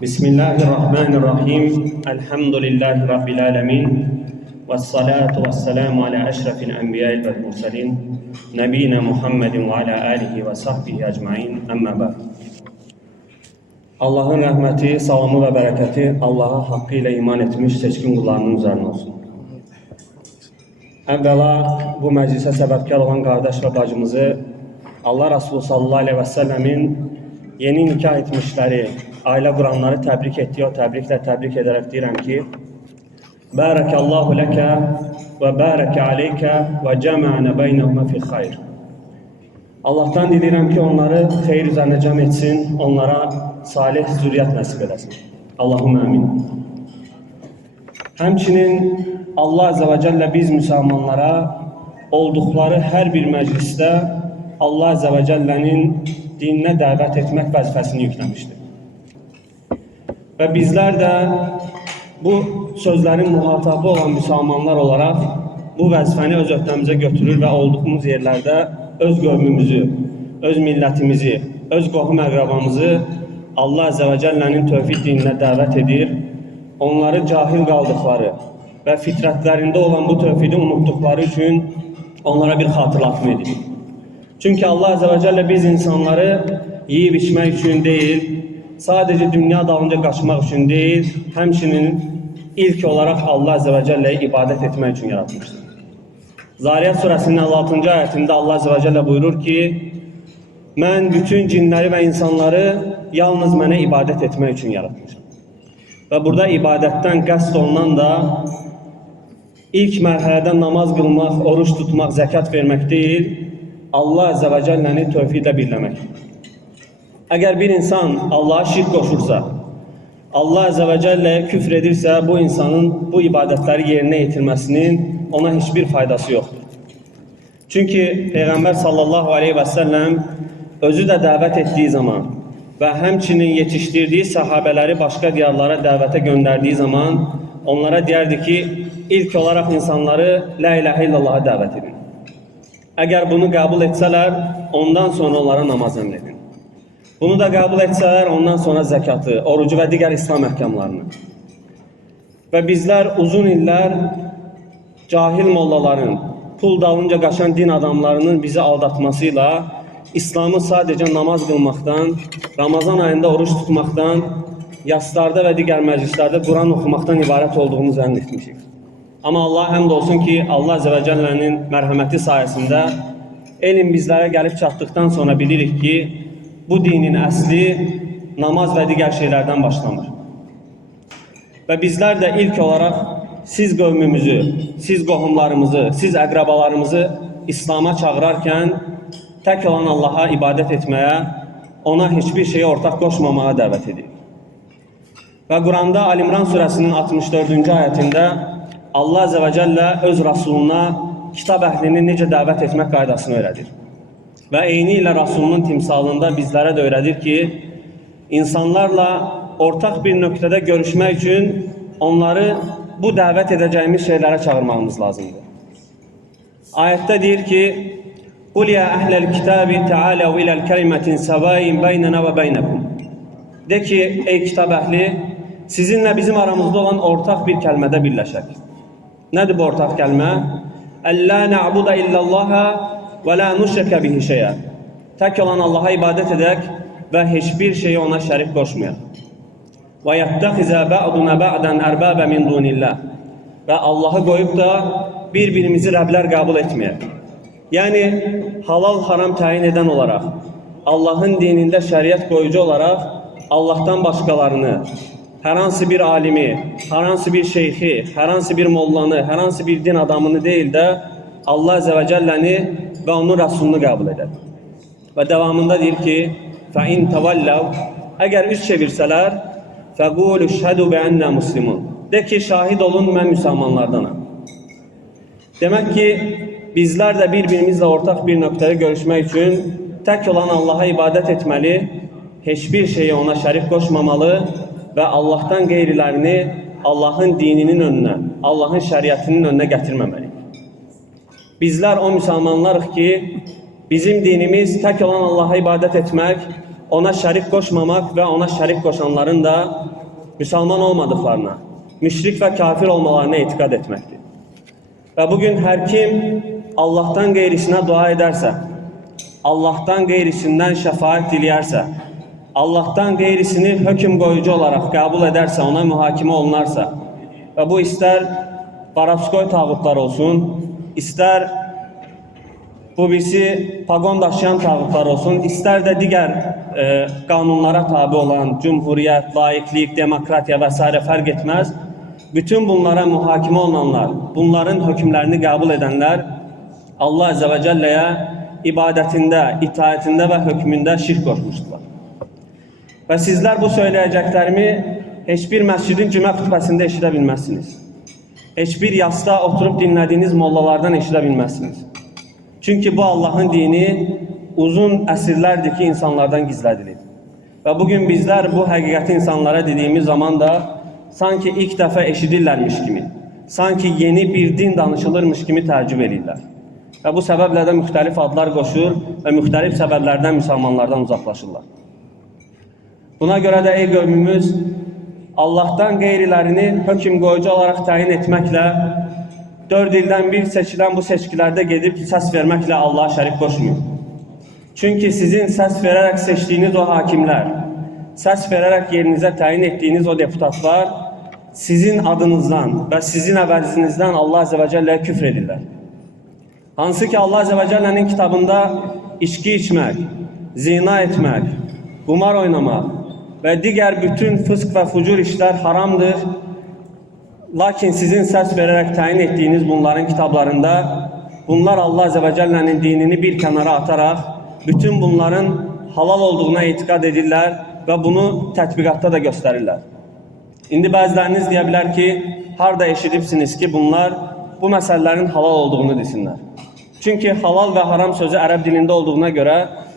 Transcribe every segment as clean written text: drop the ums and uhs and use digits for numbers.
Bismillahirrahmanirrahim. Elhamdülillahi Rabbil alemin. Vessalatu vesselamu ala eşrefil enbiya'il vel murselin. Nebine Muhammedin ve ala alihi ve sahbihi ecmain. Amma ba'd. Allah'ın rahmeti, salamı ve bereketi Allah'a hakkıyla iman etmiş seçkin kullarının üzerine olsun. Evvela bu meclise sebepkar olan kardeş ve bacımızı Allah Resulü sallallahu aleyhi ve sellemin yeni nikah etmişleri, aile kuranları tebrik ettiği o tebrik ederek deyirəm ki Barakallahu leke ve baraka aleyke ve cema'ne beynehuma fil hayr. Allah'tan dilirəm ki onları xeyir üzerine cem etsin, onlara salih zürriyet nasip edesin. Allahümme amin. Həmçinin Allah Azze ve Celle biz Müslümanlara oldukları her bir mecliste Allah Azze ve Celle'nin dinine davet etmek vazifesini yüklemiştir. Ve bizler de bu sözlerin muhatabı olan Müslümanlar olarak bu vazifeni öz öhdəmizə götürür ve olduğumuz yerlerde öz qövmümüzü, öz millətimizi, öz qohum əqrabamızı Allah Azze ve Celle'nin tövhid dinine davet edir. Onları cahil qaldıqları ve fitrətlərində olan bu tövhidi unuttukları için onlara bir hatırlatma edir. Çünkü Allah Azze ve Celle biz insanları yiyip içmek için değil, sadece dünya dalınca kaçmak için değil, hemşinin ilk olarak Allah Azze ve Celle'ye ibadet etmek için yaratmıştır. Zariyat suresinin 56. ayetinde Allah Azze ve Celle buyurur ki, "Mən bütün cinleri ve insanları yalnız mənə ibadet etmek için yaratmışım." Ve burada ibadetten qəsd olunan da ilk mərhələdə namaz kılmak, oruç tutmak, zekat vermek değil, Allah Azze ve Celle'ni tövhidle birlemek. Eğer bir insan Allah'a şirk koşursa, Allah Azze ve Celle'ye küfür edirse bu insanın bu ibadetleri yerine getirmesinin ona hiçbir faydası yoktur. Çünkü Peygamber sallallahu aleyhi ve sellem özü de davet ettiği zaman ve hemçinin yetiştirdiği sahabeleri başka diyarlara davete gönderdiği zaman onlara derdi ki ilk olarak insanları La ilahe illallah'a davet edin. Eğer bunu kabul etseler ondan sonra onlara namaz emredin. Bunu da kabul etseler ondan sonra zekatı, orucu ve diğer İslam ehkamlarını. Ve bizler uzun iller cahil mollaların, pul dalınca kaçan din adamlarının bizi aldatmasıyla İslam'ı sadece namaz kılmaktan, Ramazan ayında oruç tutmaktan, yaslarda ve diğer meclislerde Kur'an okumaktan ibaret olduğunu zannetmişik. Ama Allah hamdolsun ki Allah Azze ve Celle'nin merhameti sayesinde elin bizlere gelip çattıktan sonra bilirik ki bu dinin asli namaz ve diğer şeylerden başlanır. Ve bizler de ilk olarak siz qövmümüzü, siz qohumlarımızı, siz əqrabalarımızı İslam'a çağırarken tek olan Allah'a ibadet etmeye, ona hiçbir şeye ortak koşmamaya davet edilir. Ve Kur'an'da Ali İmran suresinin 64. ayetinde Allah Azze ve Celle öz Resuluna kitap əhlini necə davet etmek qaydasını öğretir. Ve eyniyle Resulunun timsalında bizlere de öğretir ki insanlarla ortak bir noktada görüşmek için onları bu davet edeceğimiz şeylere çağırmamız lazımdır. Ayette diyor ki قُلْ يَا أَهْلَ الْكِتَابِ تَعَالَوْا إِلَى الْكَلِمَةٍ سَوَاءٍ بَيْنَنَا وَبَيْنَكُمْ. De ki ey kitap ehli sizinle bizim aramızda olan ortak bir kelimede birleşek. Nedir bu ortak kelime? اَلَّا نَعْبُدَ اِلَّا اللّٰهَ وَلَا نُشْرَكَ بِهِ شَيْئًا. Tek olan Allah'a ibadet edek ve hiçbir şeyi ona şerik koşmayak. وَيَتَّخِذَ بَعْضُنَا بَعْدًا اَرْبَابًا مِنْ دُونِ اللّٰهِ. Ve Allah'ı koyup da birbirimizi Rabler kabul etmeyek. Yani halal haram tayin eden olarak, Allah'ın dininde şeriat koyucu olarak Allah'tan başkalarını, herhangi bir alimi, herhangi bir şeyhi, herhangi bir mollanı, herhangi bir din adamını değil de Allah Azze ve Celle'ni ve onun Resulünü kabul eder. Ve devamında diyor ki فَاِنْ تَوَلَّوْا. Eğer yüz çevirseler فَقُولُ شَهَدُوا بِأَنَّا مُسْلِمُونَ. De ki şahit olun ben Müslümanlardanım. Demek ki bizler de birbirimizle ortak bir noktaya görüşmek için tek olan Allah'a ibadet etmeli, hiçbir şeyi ona şerik koşmamalı ve Allah'tan gayrilerini Allah'ın dininin önüne, Allah'ın şeriatının önüne getirmemeli. Bizler o Müslümanlarız ki bizim dinimiz tek olan Allah'a ibadet etmek, ona şərik qoşmamaq və ona şərik qoşanların da müsəlman olmadıqlarına, müşrik və kafir olmalarına etiqad etməkdir. Və bugün hər kim Allahdan qeyrisinə dua edərsə, Allahdan qeyrisindən şəfaət diləyərsə, Allahdan qeyrisini hökm qoyucu olaraq qəbul edərsə, ona mühakimə olunarsa və bu istər Baravskoy tağutlar olsun, istər bu birisi paqon daşıyan tağutlar olsun, istər də digər qanunlara tabi olan cümhuriyyət, laiklik, demokratiya və s. fərq etməz. Bütün bunlara mühakimə olunanlar, bunların hökmlərini qəbul edənlər Allah Əzə və Cəlləyə ibadətində, itaətində və hökmündə şirk qoşmuşdular. Və sizlər bu söyləyəcəklərimi heç bir məscidin cümə xutbəsində eşidə bilməzsiniz. Heç bir yasda oturub dinlədiyiniz mollalardan eşidə bilməzsiniz. Çünki bu Allahın dini uzun əsrlərdir ki, insanlardan gizlədilir. Və bugün bizlər bu həqiqəti insanlara dediyimiz zaman da sanki ilk dəfə eşidirlərmiş kimi, sanki yeni bir din danışılırmış kimi təəccüb edirlər. Və bu səbəblə də müxtəlif adlar qoşur və müxtəlif səbəblərdən müsəlmanlardan uzaqlaşırlar. Buna görə də ey qövmümüz, Allahdan qeyrilərini hökm qoyucu olaraq təyin etməklə, 4 ildən bir seçilən bu seçkilərdə gedib səs verməklə Allaha şərik qoşmayın. Çünki sizin səs verərək seçdiyiniz o hakimlər, səs verərək yerinizə təyin etdiyiniz o deputatlar sizin adınızdan və sizin əvəzinizdən Allah Əzə və Cəlləyə küfr edirlər. Hansı ki Allah Əzə və Cəllənin kitabında içki içmək, zina etmək, qumar oynamaq və digər bütün fısq və fucur işlər haramdır. Lakin sizin səs verərək təyin etdiyiniz bunların kitablarında bunlar Allah Əzə və Cəllənin dinini bir kənara ataraq bütün bunların halal olduğuna etiqad edirlər və bunu tətbiqatda da göstərirlər. İndi bəziləriniz deyə bilər ki, harada eşidibsiniz ki, bunlar bu məsələlərin halal olduğunu desinlər. Çünki halal və haram sözü ərəb dilində olduğuna görə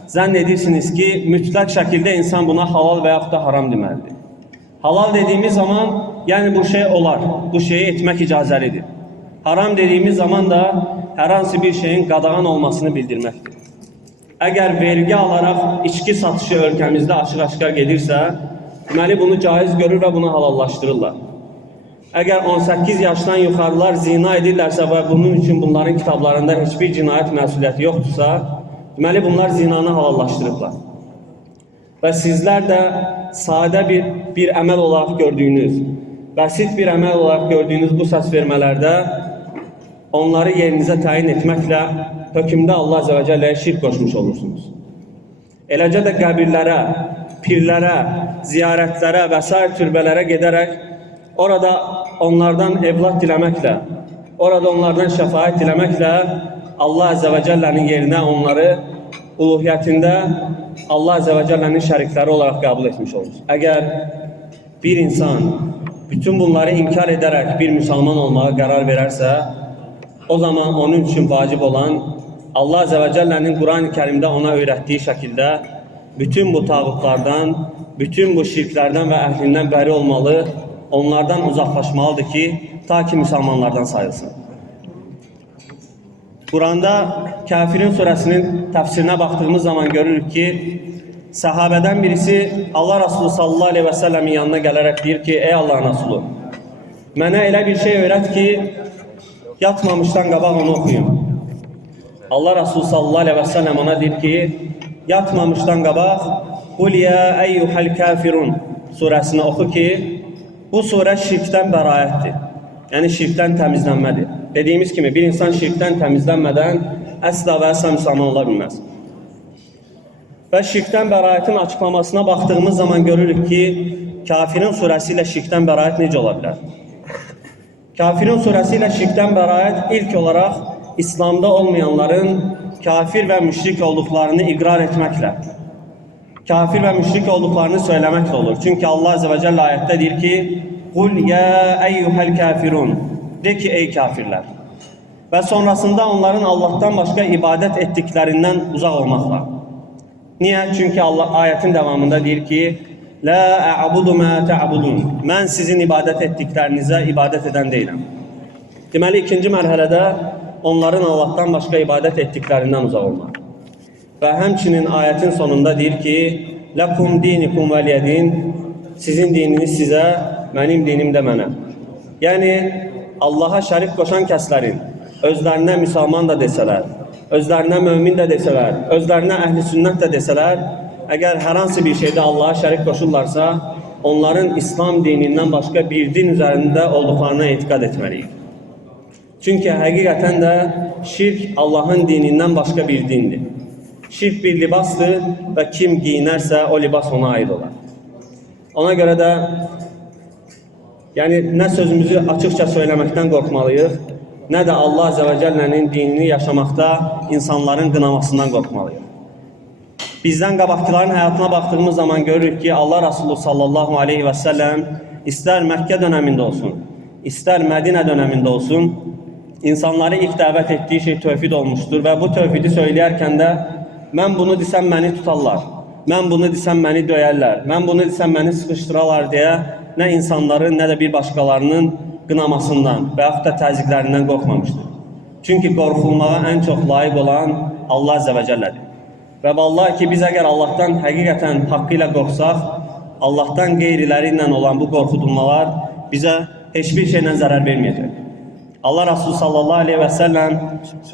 zənn edirsiniz ki, mütləq şəkildə insan buna halal və yaxud da haram deməlidir. Halal dediyimiz zaman, yəni bu şey olar, bu şeyi etmək icazəlidir. Haram dediyimiz zaman da hər hansı bir şeyin qadağan olmasını bildirməkdir. Əgər vergi alaraq içki satışı ölkəmizdə açıq-aşkar gedirsə, deməli bunu caiz görür və bunu halallaşdırırlar. Əgər 18 yaşdan yuxarılar zina edirlərsə və bunun üçün bunların kitablarında heç bir cinayət məsuliyyəti yoxdursa, deməli bunlar zinanı halallaşdırıblar. Və sizlər də sadə bir əməl olaraq gördüyünüz, bəsit bir əməl olaraq gördüyünüz bu səs vermələrdə onları yerinizə təyin etməklə hökmdə Allah Əzə və Cəlləyə şirk qoşmuş olursunuz. Eləcə də qəbirlərə, pirlərə, ziyarətlərə və s. türbələrə gedərək orada onlardan evlad diləməklə, orada onlardan şəfaət diləməklə Allah Əzə və Cəllənin yerinə onları uluhiyyətində Allah Əzə və Cəllənin şərikləri olaraq qəbul etmiş olur. Əgər bir insan bütün bunları inkar edərək bir müsəlman olmağa qərar verərsə, o zaman onun üçün vacib olan Allah Əzə və Cəllənin Quran-ı Kərimdə ona öyrətdiyi şəkildə bütün bu tağutlardan, bütün bu şirklərdən və əhlindən bəri olmalı, onlardan uzaqlaşmalıdır ki, ta ki müsəlmanlardan sayılsın. Quranda Kafirin surəsinin təfsirinə baxdığımız zaman görürük ki, səhabədən birisi Allah Rasulü sallallahu aleyhi və səlləmin yanına gələrək deyir ki, ey Allahın Rasulü, mənə elə bir şey öyrət ki, yatmamışdan qabaq onu oxuyum. Allah Rasulü sallallahu aleyhi və səlləm ona deyir ki, yatmamışdan qabaq Qul ya eyyuhəl kafirun surəsini oxu ki, bu surə şirkdən bəraətdir. Yəni şirkdən təmizlənmədir. Dediyimiz kimi bir insan şirkdən təmizlənmədən əsla və əsla müsəlman ola bilməz. Və şirkdən bəraətin açıqlamasına baxdığımız zaman görürük ki, Kafirin surəsi ilə şirkdən bəraət necə ola bilər? Kafirin surəsi ilə şirkdən bəraət ilk olaraq İslamda olmayanların kafir və müşrik olduqlarını iqrar etməklə, kafir və müşrik olduqlarını söyləməklə olur. Çünki Allah Azə və Cəllə ayətdə deyir ki, Qul ya eyyuhəl kafirun, de ki, ey kafirlər. Və sonrasında onların Allahdan başqa ibadət etdiklərindən uzaq olmaqla. Niyə? Çünki Allah ayətin davamında deyir ki, La a'budu ma ta'budun. Mən sizin ibadət etdiklərinizə ibadət edən deyiləm. Deməli, ikinci mərhələdə onların Allahdan başqa ibadət etdiklərindən uzaq olmaq. Və həmçinin ayətin sonunda deyir ki, Lakum dinikum veliyedin. Sizin dininiz sizə, mənim dinim də mənə. Yəni Allaha şərik qoşan kəslərin özlərinə müsəlman da desələr, özlərinə mömin də desələr, özlərinə əhl-i sünnət də desələr, əgər hər hansı bir şeydə Allaha şərik qoşurlarsa, onların İslam dinindən başqa bir din üzərində olduqlarına etiqad etməliyik. Çünki həqiqətən də şirk Allahın dinindən başqa bir dindir. Şirk bir libasdır və kim giyinərsə o libas ona aid olar. Ona görə də yəni nə sözümüzü açıqca söyləməkdən qorxmalıyıq, nə də Allah Azə və Cəllənin dinini yaşamaqda insanların qınamasından qorxmalıyıq. Bizdən qabaqçıların həyatına baxdığımız zaman görürük ki, Allah Rasulü sallallahu aleyhi və səlləm istər Məkkə dönəmində olsun, istər Mədinə dönəmində olsun, insanları ilk dəvət etdiyi şey tövhid olmuşdur və bu tövhidi söyləyərkən də mən bunu desəm məni tutarlar, mən bunu desəm məni döyərlər, mən bunu desəm məni sıxışdırarlar deyə nə insanların, nə də bir başqalarının qınamasından və yaxud da təzyiqlərindən qorxmamışdır. Çünki qorxulmağa ən çox layiq olan Allah Azə və Cəllədir. Və vallahi ki, biz əgər Allahdan həqiqətən haqqı ilə qorxsaq, Allahdan qeyriləri ilə olan bu qorxudulmalar bizə heç bir şeylə zərər verməyəcək. Allah Rasulü sallallahu aleyhi və səlləm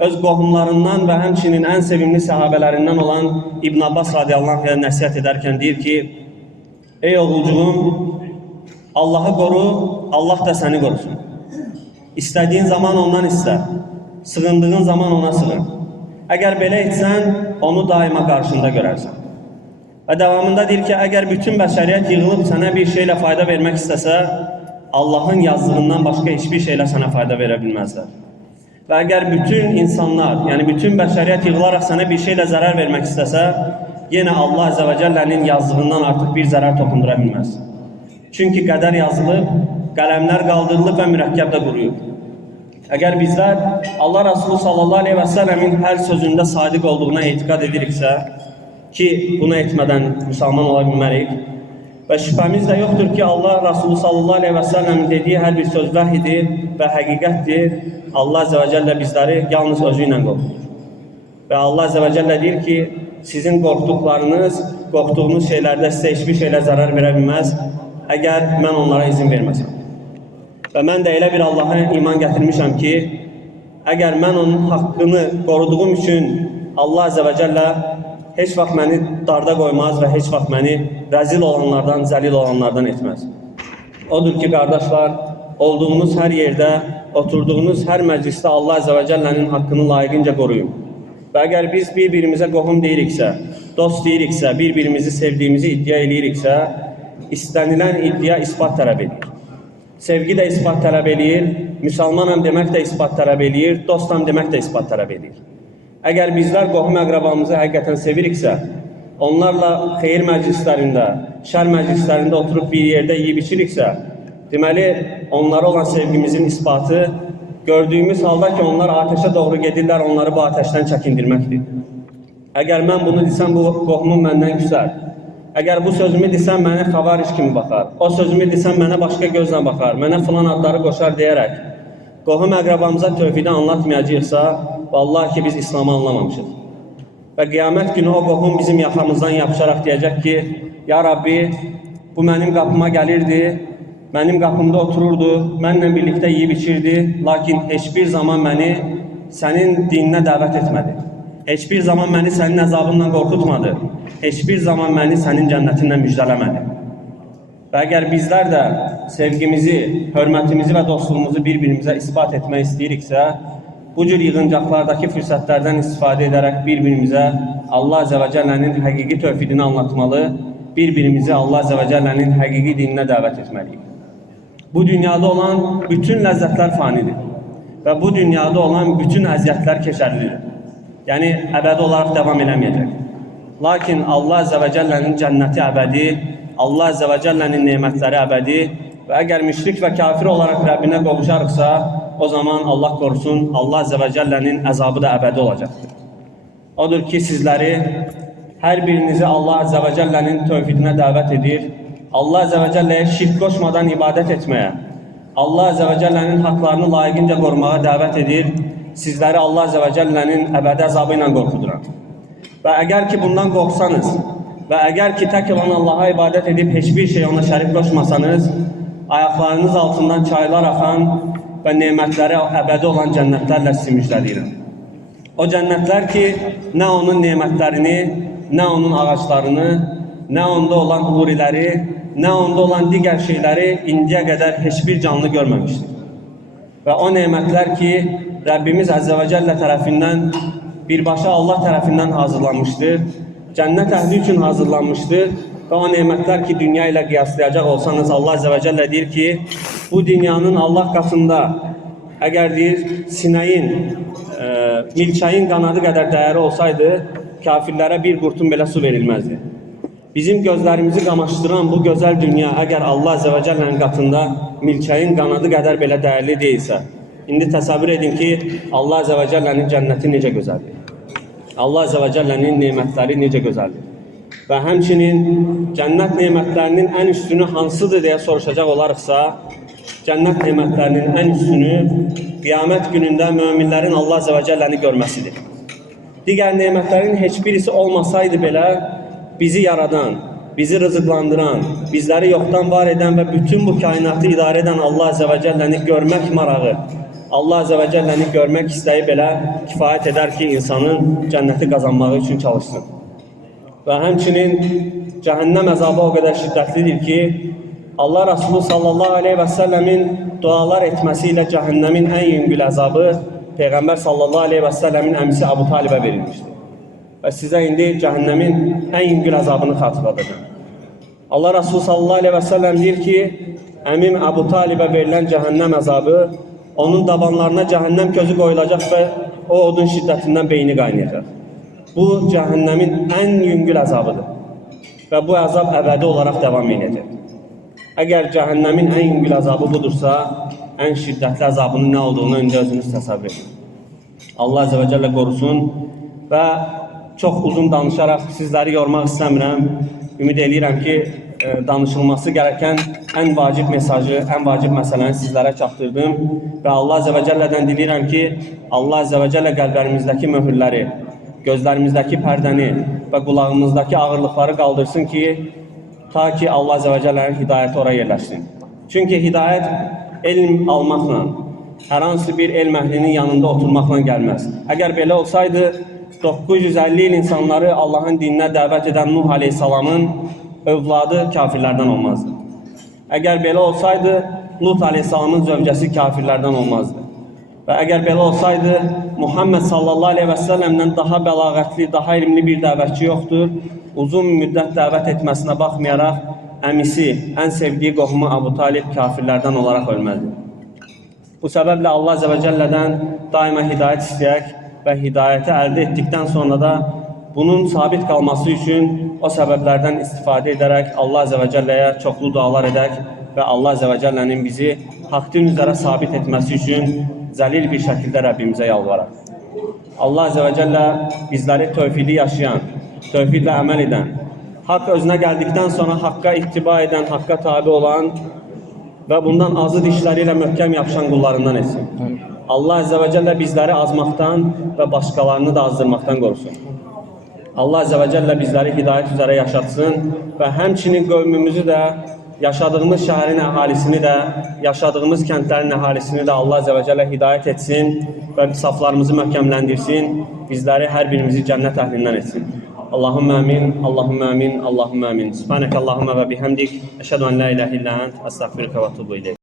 öz qohumlarından və həmçinin ən sevimli səhabələrindən olan İbn Abbas radiyallahu anh nəsihət edərkən deyir ki, ey oğulcuğum, Allahı qoru, Allah da səni qorusun. İstədiyin zaman ondan istə, sığındığın zaman ona sığın. Əgər belə etsən, onu daima qarşında görərsən. Və davamında deyir ki, əgər bütün bəşəriyyət yığılıb sənə bir şeylə fayda vermək istəsə, Allahın yazdığından başqa heç bir şeylə sənə fayda verə bilməzlər. Və əgər bütün insanlar, yəni bütün bəşəriyyət yığılaraq sənə bir şeylə zərər vermək istəsə, yenə Allah Azə və Cəllənin yazdığından artıq bir zərər toxundura bilməz. Çünki qədər yazılıb, qələmlər qaldırılıb və mürəkkəb də quruyub. Əgər bizlər Allah Rasulü sallallahu aleyhi və səlləmin hər sözündə sadiq olduğuna etiqad ediriksə, ki, bunu etmədən müsəlman ola bilmərik, və şübhəmiz də yoxdur ki, Allah Rasulü sallallahu aleyhi və səlləmin dediyi hər bir söz vəhidir və həqiqətdir. Allah Azə və Cəllə bizləri yalnız özü ilə qorxudur. Və Allah Azə və Cəllə deyir ki, sizin qorxduqlarınız, qorxduğunuz şeylərdə sizə heç bir şeylə zərər verə bilməz, əgər mən onlara izin verməsəm. Və mən də elə bir Allaha iman gətirmişəm ki, əgər mən onun haqqını qoruduğum üçün Allah Azə və Cəllə heç vaxt məni darda qoymaz və heç vaxt məni rəzil olanlardan, zəlil olanlardan etməz. Odur ki, qardaşlar, olduğunuz hər yerdə, oturduğunuz hər məclisdə Allah Azə və Cəllənin haqqını layiqincə qoruyun. Və əgər biz bir-birimizə qohum deyiriksə, dost deyiriksə, bir-birimizi sevdiyimizi iddia ediriksə, istənilən iddia isbat tələb edir. Sevgi də isbat tələb edir, müsəlmanam demək də isbat tələb edir, dostam demək də isbat tələb edir. Əgər bizlər qohum əqrabamızı həqiqətən seviriksə, onlarla xeyir məclislərində, şər məclislərində oturub bir yerdə yeyib içiriksə, deməli, onlara olan sevgimizin isbatı gördüyümüz halda ki, onlar ateşə doğru gedirlər, onları bu ateşdən çəkindirməkdir. Əgər mən bunu desəm, bu qohumum məndən küsər. Əgər bu sözümü desəm, mənə xavariş kimi baxar. O sözümü desəm, mənə başqa gözlə baxar. Mənə filan adları qoşar deyərək, qohum əqrabamıza tövhidi anlatmayacaqsa, vallahi ki, biz İslamı anlamamışıq. Və qiyamət günü o qohum bizim yaxamızdan yapışaraq deyəcək ki, ya Rabbi, bu mənim qapıma gəlirdi, mənim qapımda otururdu, mənlə birlikdə yeyib içirdi, lakin heç bir zaman məni sənin dininə dəvət etmədi. Heç bir zaman məni sənin əzabından qorxutmadı. Heç bir zaman məni sənin cənnətinlə müjdələmədi. Və əgər bizlər də sevgimizi, hörmətimizi və dostluğumuzu bir-birimizə ispat etmək istəyiriksə, bu cür yığıncaqlardakı fürsətlərdən istifadə edərək bir-birimizə Allah Azə və Cəllənin həqiqi tövhidini anlatmalı, bir-birimizi Allah Azə və Cəllənin həqiqi dininə dəvət etməliyik. Bu dünyada olan bütün ləzzətlər fanidir və bu dünyada olan bütün əziyyətlər keçərlidir. Yəni, əbədi olaraq davam eləməyəcək. Lakin Allah Azə və Cəllənin cənnəti əbədi, Allah Azə və Cəllənin nemətləri əbədi və əgər müşrik və kafir olaraq Rəbbinə qovuşarıqsa, o zaman Allah qorusun, Allah Azə və Cəllənin əzabı da əbədi olacaqdır. Odur ki, sizləri, hər birinizi Allah Azə və Cəllənin tövhidinə dəvət edir, Allah Azə və Cəlləyə şirk qoşmadan ibadət etməyə, Allah Azə və Cəllənin haqlarını layiqincə qorumağa dəvət edir, sizləri Allah Azə və Cəllənin əbədi əzabı ilə qorxuduram. Və əgər ki, bundan qorxsanız ve eğer ki tek olan Allah'a ibadet edip hiçbir şey ona şerik koşmasanız, ayaklarınız altından çaylar akan ve nimetleri ebedi olan cennetlerle sizi müjdəliyirəm. O cennetler ki ne onun nimetlerini, ne onun ağaçlarını, ne onda olan hurileri, ne onda olan diğer şeyleri indiye kadar hiçbir canlı görmemiştir. Ve o nimetler ki Rabbimiz Azze ve Celle tarafından, birbaşa Allah tarafından hazırlanmıştır. Cennet ehli için hazırlanmıştır. Ve o nimetler ki dünya ile kıyaslayacak olsanız Allah Azze ve Celle der ki bu dünyanın Allah katında eğer deyir sineğin, milçayın kanadı kadar değeri olsaydı kafirlere bir kurtum belə su verilmezdi. Bizim gözlerimizi kamaştıran bu güzel dünya eğer Allah Azze ve Celle'nin katında milçayın kanadı kadar belə değerli değilse, indi təsəvvür edin ki Allah Azze ve Celle'nin cenneti necə gözəldir. Allah Azze ve Celle'nin nimetleri necə gözəldir. Ve həmçinin cennet nimetlerinin en üstünü hansıdır diye soruşacak olarıqsa, cennet nimetlerinin en üstünü kıyamet gününde müminlerin Allah Azze ve Celle'ni görmesidir. Diğer nimetlerin hiçbirisi olmasaydı belə bizi yaradan, bizi rızıklandıran, bizleri yoktan var eden ve bütün bu kainatı idare eden Allah Azze ve Celle'ni görmek marağı, Allah Azze ve Celle'ni görmek isteği belə kifayet eder ki insanın cenneti kazanmağı için çalışsın. Ve həmçinin cehennem azabı o kadar şiddetlidir ki Allah Resulü sallallahu aleyhi ve sellemin dualar etmesiyle cehennemin en yüngül azabı Peygamber sallallahu aleyhi ve sellemin əmisi Abu Talib'e verilmiştir. Ve size indi cehennemin en yüngül azabını hatırlatacağım. Allah Resulü sallallahu aleyhi ve sellem diyor ki əmim Abu Talib'e verilen cehennem azabı onun dabanlarına cehennem közü koyulacak ve o odun şiddetinden beyni kaynayacak. Bu cehennemin en yüngül azabıdır. Ve bu azab ebedi olarak devam edecek. Eğer cehennemin en yüngül azabı budursa, en şiddetli azabının ne olduğunu önce özünüz təsəvvür edin. Allah Azze ve Celle korusun ve çok uzun danışarak sizleri yormak istəmirəm. Ümid edirəm ki, danışılması gereken en vacip mesajı, en vacip meseleni sizlere çatdırdım. Ve Allah Azze ve Celle'den dilirəm ki, Allah Azze ve Celle qəlblərimizdəki möhürləri, gözlərimizdəki pərdəni ve kulağımızdaki ağırlıkları kaldırsın ki, ta ki Allah Azze ve Celle'nin hidayeti oraya yerleşsin. Çünkü hidayet elm almakla, her hansı bir elm əhlinin yanında oturmakla gelmez. Eğer belə olsaydı, 950 yıl insanları Allah'ın dinine davet eden Nuh Aleyhisselam'ın övladı kafirlerden olmazdı. Eğer belə olsaydı, Lut Aleyhisselam'ın zövcəsi kafirlerden olmazdı. Ve eğer belə olsaydı, Muhammed sallallahu aleyhi ve sellem'den daha bəlağətli, daha ilimli bir davetçi yoktur. Uzun müddət davet etmesine bakmayarak, əmisi, en sevdiği qohumu Abu Talib kafirlerden olarak ölmezdi. Bu sebeple Allah Azze ve Celle'den daima hidayet isteyək ve hidayeti elde ettikten sonra da bunun sabit kalması için o sebeplerden istifade ederek Allah Azze ve Celle'ye çoklu dualar edək ve Allah Azze ve Celle'nin bizi hak din üzere sabit etmesi için zelil bir şekilde Rabbimize yalvaraq. Allah Azze ve Celle bizleri tevhidi yaşayan, tevhidle amel eden, hak özüne geldikten sonra hakka ittiba eden, hakka tabi olan ve bundan azı dişleriyle möhkem yapışan kullarından etsin. Allah Azze ve Celle bizleri azmaktan ve başkalarını da azdırmaktan korusun. Allah Azze ve Celle bizleri hidayet üzere yaşatsın ve həmçinin qövmümüzü de, yaşadığımız şehrin ahalisini de, yaşadığımız kentlerin ahalisini de Allah Azze ve Celle hidayet etsin ve saflarımızı möhkemlendirsin, bizleri her birimizi cennet ehlinden etsin. Allahümme amin, Allahümme amin, Allahümme amin. Subhaneke Allahümme ve bihamdik. Eşhedü en la ilahe illa ent, estağfiruke ve tuğbu ileyk.